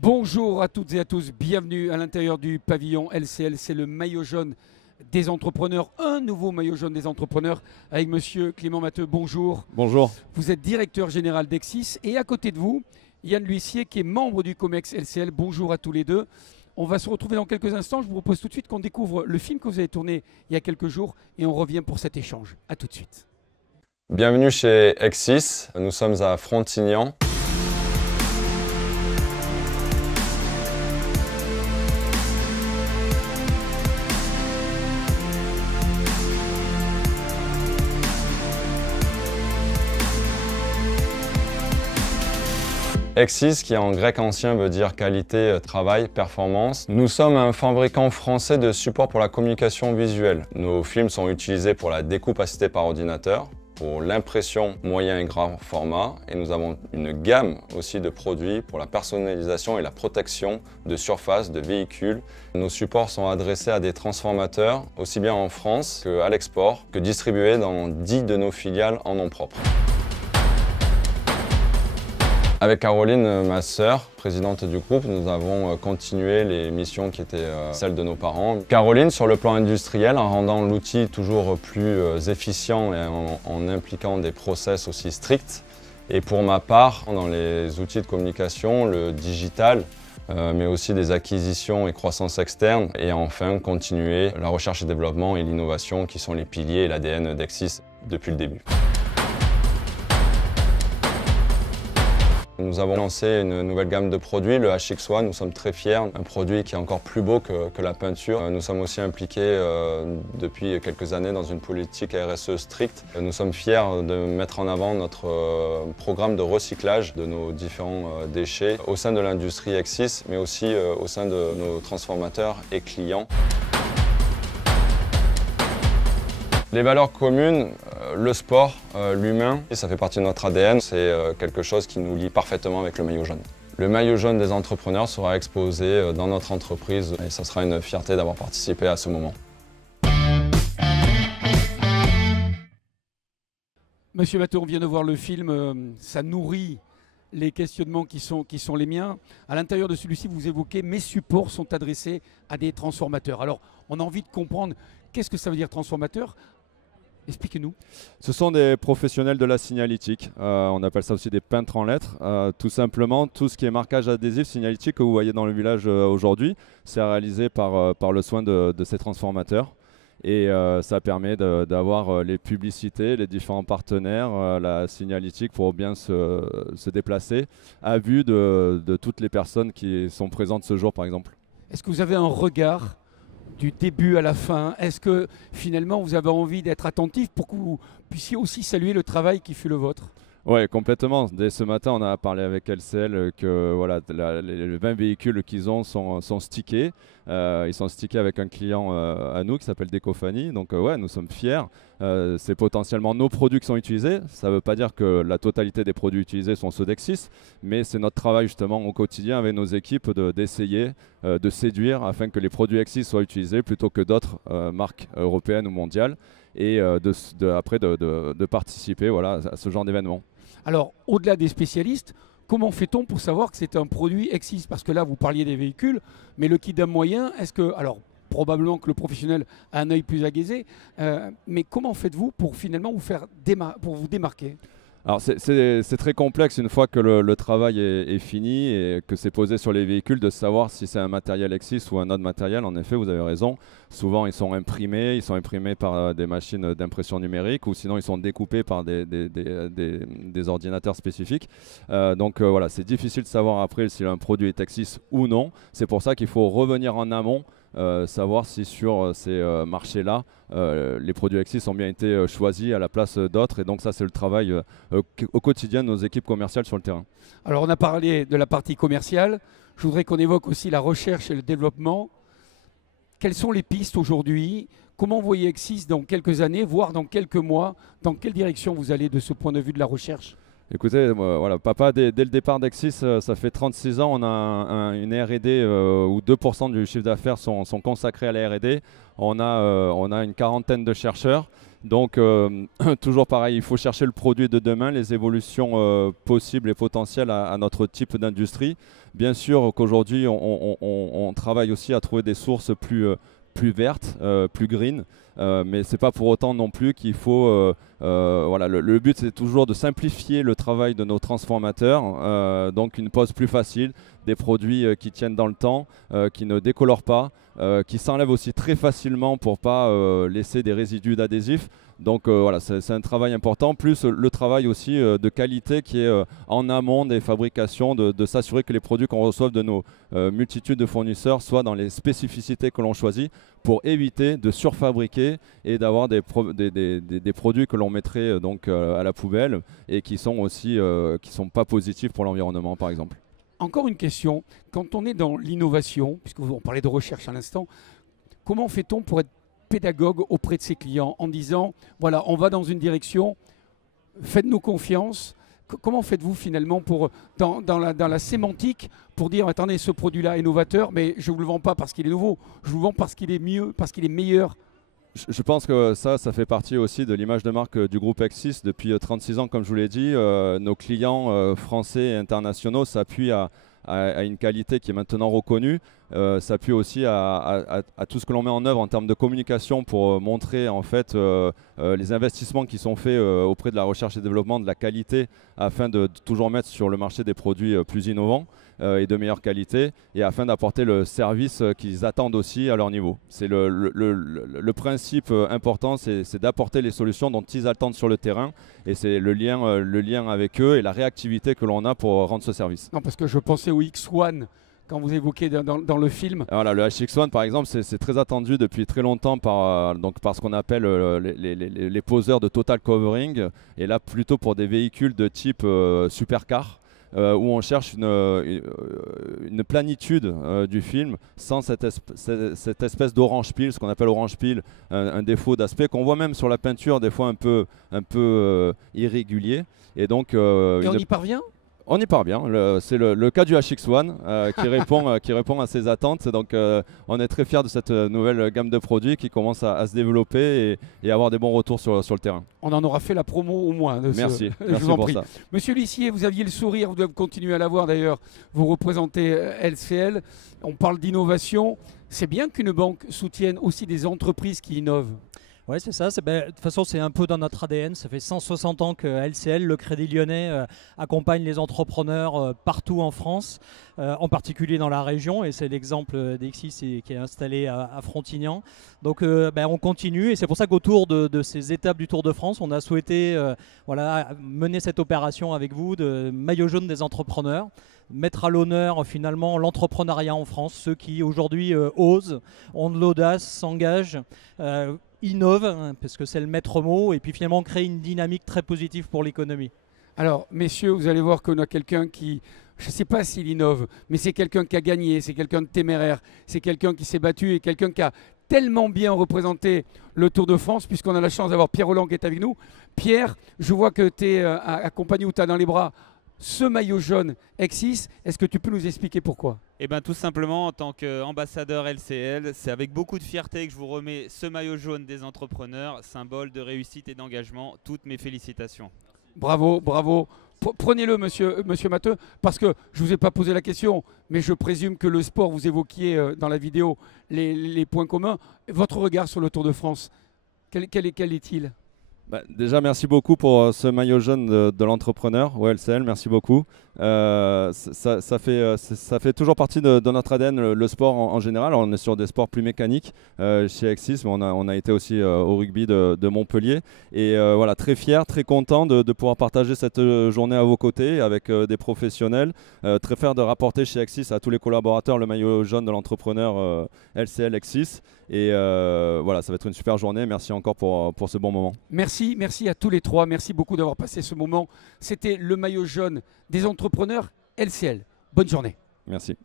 Bonjour à toutes et à tous, bienvenue à l'intérieur du pavillon LCL, c'est le maillot jaune des entrepreneurs, un nouveau maillot jaune des entrepreneurs avec monsieur Clément Matteux, bonjour. Bonjour. Vous êtes directeur général d'Exis et à côté de vous, Yann L'Huissier qui est membre du COMEX LCL, bonjour à tous les deux. On va se retrouver dans quelques instants, je vous propose tout de suite qu'on découvre le film que vous avez tourné il y a quelques jours et on revient pour cet échange, à tout de suite. Bienvenue chez Exis, nous sommes à Frontignan. Exis, qui en grec ancien veut dire qualité, travail, performance. Nous sommes un fabricant français de support pour la communication visuelle. Nos films sont utilisés pour la découpe assistée par ordinateur, pour l'impression moyen et grand format, et nous avons une gamme aussi de produits pour la personnalisation et la protection de surfaces, de véhicules. Nos supports sont adressés à des transformateurs, aussi bien en France qu'à l'export, que distribués dans 10 de nos filiales en nom propre. Avec Caroline, ma sœur, présidente du groupe, nous avons continué les missions qui étaient celles de nos parents. Caroline, sur le plan industriel, en rendant l'outil toujours plus efficient et en impliquant des process aussi stricts. Et pour ma part, dans les outils de communication, le digital, mais aussi des acquisitions et croissance externe. Et enfin, continuer la recherche et développement et l'innovation qui sont les piliers et l'ADN d'Exis depuis le début. Nous avons lancé une nouvelle gamme de produits, le HX1. Nous sommes très fiers, un produit qui est encore plus beau que la peinture. Nous sommes aussi impliqués depuis quelques années dans une politique RSE stricte. Nous sommes fiers de mettre en avant notre programme de recyclage de nos différents déchets au sein de l'industrie Exis, mais aussi au sein de nos transformateurs et clients. Les valeurs communes, le sport, l'humain, ça fait partie de notre ADN, c'est quelque chose qui nous lie parfaitement avec le maillot jaune. Le maillot jaune des entrepreneurs sera exposé dans notre entreprise et ça sera une fierté d'avoir participé à ce moment. Monsieur Matteux, on vient de voir le film, ça nourrit les questionnements qui sont les miens. À l'intérieur de celui-ci, vous évoquez « Mes supports sont adressés à des transformateurs ». Alors, on a envie de comprendre qu'est-ce que ça veut dire transformateur. Expliquez-nous. Ce sont des professionnels de la signalétique. On appelle ça aussi des peintres en lettres. Tout simplement, tout ce qui est marquage adhésif signalétique que vous voyez dans le village aujourd'hui, c'est réalisé par le soin de ces transformateurs. Et ça permet d'avoir les publicités, les différents partenaires, la signalétique pour bien se déplacer à vue de toutes les personnes qui sont présentes ce jour, par exemple. Est-ce que vous avez un regard du début à la fin? Est-ce que finalement vous avez envie d'être attentif pour que vous puissiez aussi saluer le travail qui fut le vôtre? Oui, complètement. Dès ce matin, on a parlé avec LCL que voilà, les 20 véhicules qu'ils ont sont stickés. Ils sont stickés avec un client à nous qui s'appelle Decofani. Donc ouais, nous sommes fiers. C'est potentiellement nos produits qui sont utilisés. Ça ne veut pas dire que la totalité des produits utilisés sont ceux d'Exis, mais c'est notre travail justement au quotidien avec nos équipes d'essayer de séduire afin que les produits Exis soient utilisés plutôt que d'autres marques européennes ou mondiales et après de participer voilà, à ce genre d'événement. Alors, au-delà des spécialistes, comment fait-on pour savoir que c'est un produit Exis? Parce que là, vous parliez des véhicules, mais le kit d'un moyen, est-ce que... Alors, probablement que le professionnel a un œil plus aiguisé, mais comment faites-vous pour finalement pour vous démarquer? Alors c'est très complexe une fois que le travail est fini et que c'est posé sur les véhicules de savoir si c'est un matériel Exis ou un autre matériel. En effet, vous avez raison. Souvent, ils sont imprimés par des machines d'impression numérique ou sinon ils sont découpés par des ordinateurs spécifiques. Donc voilà, c'est difficile de savoir après si un produit est Exis ou non. C'est pour ça qu'il faut revenir en amont. Savoir si sur ces marchés-là, les produits Exis ont bien été choisis à la place d'autres. Et donc ça, c'est le travail au quotidien de nos équipes commerciales sur le terrain. Alors on a parlé de la partie commerciale. Je voudrais qu'on évoque aussi la recherche et le développement. Quelles sont les pistes aujourd'hui? Comment vous voyez Exis dans quelques années, voire dans quelques mois? Dans quelle direction vous allez de ce point de vue de la recherche? Écoutez, voilà, papa, dès le départ d'Exis, ça fait 36 ans, on a une R&D où 2% du chiffre d'affaires sont consacrés à la R&D. On a une quarantaine de chercheurs. Donc, toujours pareil, il faut chercher le produit de demain, les évolutions possibles et potentielles à notre type d'industrie. Bien sûr qu'aujourd'hui, on travaille aussi à trouver des sources plus vertes, plus green. Mais ce n'est pas pour autant non plus qu'il faut... voilà, le but, c'est toujours de simplifier le travail de nos transformateurs. Donc, une pose plus facile, des produits qui tiennent dans le temps, qui ne décolorent pas, qui s'enlèvent aussi très facilement pour ne pas laisser des résidus d'adhésifs. Donc voilà, c'est un travail important, plus le travail aussi de qualité qui est en amont des fabrications, de s'assurer que les produits qu'on reçoit de nos multitudes de fournisseurs soient dans les spécificités que l'on choisit pour éviter de surfabriquer et d'avoir des produits que l'on mettrait donc à la poubelle et qui sont aussi qui sont pas positifs pour l'environnement par exemple. Encore une question, quand on est dans l'innovation, puisque on parlait de recherche à l'instant, comment fait-on pour être pédagogue auprès de ses clients en disant, voilà, on va dans une direction, faites-nous confiance. Comment faites-vous finalement pour, dans la sémantique pour dire, attendez, ce produit-là est novateur, mais je ne vous le vends pas parce qu'il est nouveau, je vous le vends parce qu'il est mieux, parce qu'il est meilleur. Je pense que ça fait partie aussi de l'image de marque du groupe Exis. Depuis 36 ans, comme je vous l'ai dit, nos clients français et internationaux s'appuient à une qualité qui est maintenant reconnue, s'appuie aussi à tout ce que l'on met en œuvre en termes de communication pour montrer en fait les investissements qui sont faits auprès de la recherche et développement de la qualité afin de toujours mettre sur le marché des produits plus innovants et de meilleure qualité et afin d'apporter le service qu'ils attendent aussi à leur niveau. C'est le principe important, c'est d'apporter les solutions dont ils attendent sur le terrain et c'est le lien avec eux et la réactivité que l'on a pour rendre ce service. Non, parce que je pensais au X1 quand vous évoquez dans le film. Voilà, le HX1 par exemple, c'est très attendu depuis très longtemps par ce qu'on appelle les poseurs de total covering et là plutôt pour des véhicules de type supercar. Où on cherche une planitude du film sans cette espèce d'orange peel, ce qu'on appelle orange peel, un défaut d'aspect qu'on voit même sur la peinture des fois un peu irrégulier. Et donc, on y parvient ? On y parvient. C'est le cas du HX1 qui répond à ces attentes. Donc, on est très fiers de cette nouvelle gamme de produits qui commence à se développer et avoir des bons retours sur le terrain. On en aura fait la promo au moins. Merci. Je vous en prie. Ça. Monsieur Lissier, vous aviez le sourire, vous devez continuer à l'avoir d'ailleurs. Vous représentez LCL. On parle d'innovation. C'est bien qu'une banque soutienne aussi des entreprises qui innovent. Oui, c'est ça. De toute façon, c'est un peu dans notre ADN. Ça fait 160 ans que LCL, le Crédit Lyonnais, accompagne les entrepreneurs partout en France, en particulier dans la région. Et c'est l'exemple d'Exis qui est installé à Frontignan. Donc, on continue. Et c'est pour ça qu'autour de ces étapes du Tour de France, on a souhaité mener cette opération avec vous de maillot jaune des entrepreneurs. Mettre à l'honneur finalement l'entrepreneuriat en France, ceux qui aujourd'hui osent, ont de l'audace, s'engagent, innovent, parce que c'est le maître mot, et puis finalement créer une dynamique très positive pour l'économie. Alors, messieurs, vous allez voir qu'on a quelqu'un qui, je ne sais pas s'il innove, mais c'est quelqu'un qui a gagné, c'est quelqu'un de téméraire, c'est quelqu'un qui s'est battu et quelqu'un qui a tellement bien représenté le Tour de France, puisqu'on a la chance d'avoir Pierre Rolland qui est avec nous. Pierre, je vois que tu es accompagné ou tu as dans les bras ce maillot jaune Exis. Est-ce que tu peux nous expliquer pourquoi ? Eh bien tout simplement, en tant qu'ambassadeur LCL, c'est avec beaucoup de fierté que je vous remets ce maillot jaune des entrepreneurs, symbole de réussite et d'engagement. Toutes mes félicitations. Bravo, bravo. Prenez-le, monsieur Matteux, parce que je ne vous ai pas posé la question, mais je présume que le sport, vous évoquiez dans la vidéo les points communs. Votre regard sur le Tour de France, quel est-il ? Déjà, merci beaucoup pour ce maillot jaune de l'entrepreneur, LCL, merci beaucoup. Ça fait toujours partie de notre ADN, le sport en général. On est sur des sports plus mécaniques chez Exis, mais on a été aussi au rugby de Montpellier. Et voilà, très fier, très content de pouvoir partager cette journée à vos côtés avec des professionnels. Très fier de rapporter chez Exis à tous les collaborateurs le maillot jaune de l'entrepreneur LCL Exis. Et voilà, ça va être une super journée. Merci encore pour ce bon moment. Merci à tous les trois. Merci beaucoup d'avoir passé ce moment. C'était le maillot jaune des entrepreneurs LCL. Bonne journée. Merci.